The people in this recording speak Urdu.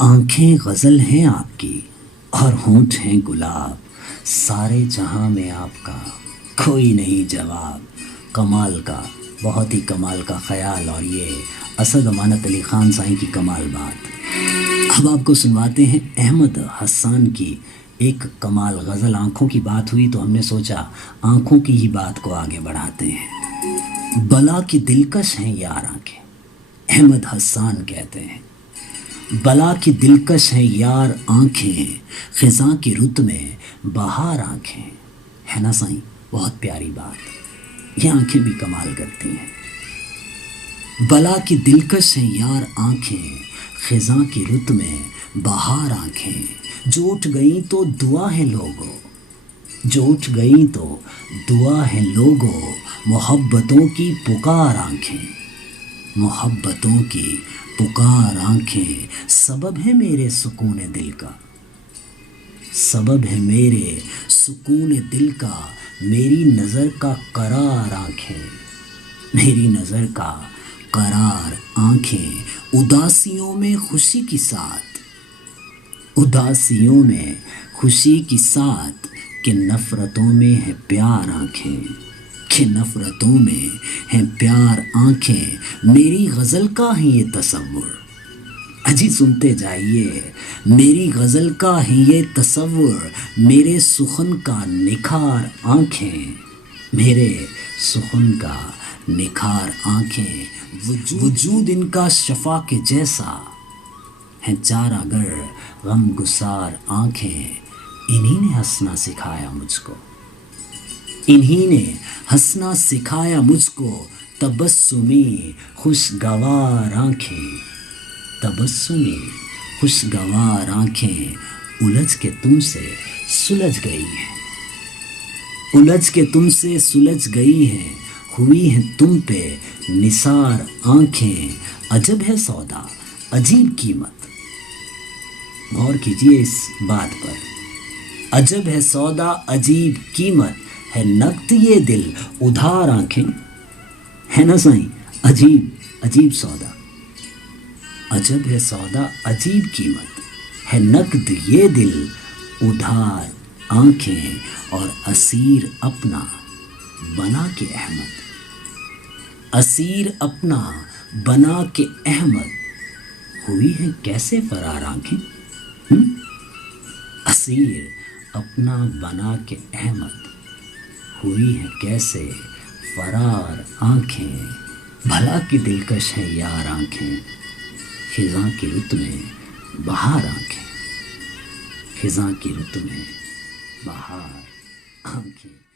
آنکھیں غزل ہیں آپ کی اور ہونٹ ہیں گلاب، سارے جہاں میں آپ کا کوئی نہیں جواب۔ کمال کا، بہت ہی کمال کا خیال، اور یہ اسد امانت علی خان سائیں کی کمال بات۔ اب آپ کو سنواتے ہیں احمد حسان کی ایک کمال غزل۔ آنکھوں کی بات ہوئی تو ہم نے سوچا آنکھوں کی ہی بات کو آگے بڑھاتے ہیں۔ بلا کی دلکش ہیں یار آنکھیں، احمد حسان کہتے ہیں بلا کی دلکش ہیں یار آنکھیں، خزاں کی رت میں بہار آنکھیں۔ ہے نا سائیں، بہت پیاری بات، یہ آنکھیں بھی کمال کرتی ہیں۔ بلا کی دلکش ہیں یار آنکھیں، خزاں کی رت میں بہار آنکھیں، جو اٹھ گئیں تو دعا ہے لوگو، جو اٹھ گئیں تو دعا ہے لوگو، محبتوں کی پکار آنکھیں، محبتوں کی پکار آنکھیں، سبب ہے میرے سکون دل کا، سبب ہے میرے سکون دل کا، میری نظر کا قرار آنکھیں، میری نظر کا قرار آنکھیں، اداسیوں میں خوشی کی ساتھ، اداسیوں میں خوشی کی ساتھ، کہ نفرتوں میں ہے پیار آنکھیں، کہ نفرتوں میں ہیں پیار آنکھیں، میری غزل کا ہے یہ تصور۔ اجی سنتے جائیے، میری غزل کا ہے یہ تصور، میرے سخن کا نکھار آنکھیں، میرے سخن کا نکھار آنکھیں، وجود ان کا شفا کے جیسا ہے، چارہ گر غم گسار آنکھیں، انہی نے ہنسنا سکھایا مجھ کو، انہی نے ہنسنا سکھایا مجھ کو، تبسمی خوشگوار آنکھیں، تبسمی خوشگوار آنکھیں، الجھ کے تم سے سلجھ گئی ہیں، الجھ کے تم سے سلجھ گئی ہیں، ہوئی ہیں تم پہ نثار آنکھیں، عجب ہے سودا عجیب قیمت، غور کیجئے اس بات پر، عجب ہے سودا عجیب قیمت، ہے نقد یہ دل ادھار آنکھیں۔ ہے نا سائیں، عجیب عجیب سودا، عجب ہے سودا عجیب قیمت، ہے نقد یہ دل ادھار آنکھیں، اور اسیر اپنا بنا کے احمد، اسیر اپنا بنا کے احمد، ہوئی ہے کیسے فرار آنکھیں، اسیر اپنا بنا کے احمد، ہوئی ہے کیسے فرار آنکھیں، بھلا کی دلکش ہے یار آنکھیں، خزاں کی رت میں بہار آنکھیں، خزاں کی رت میں بہار آنکھیں۔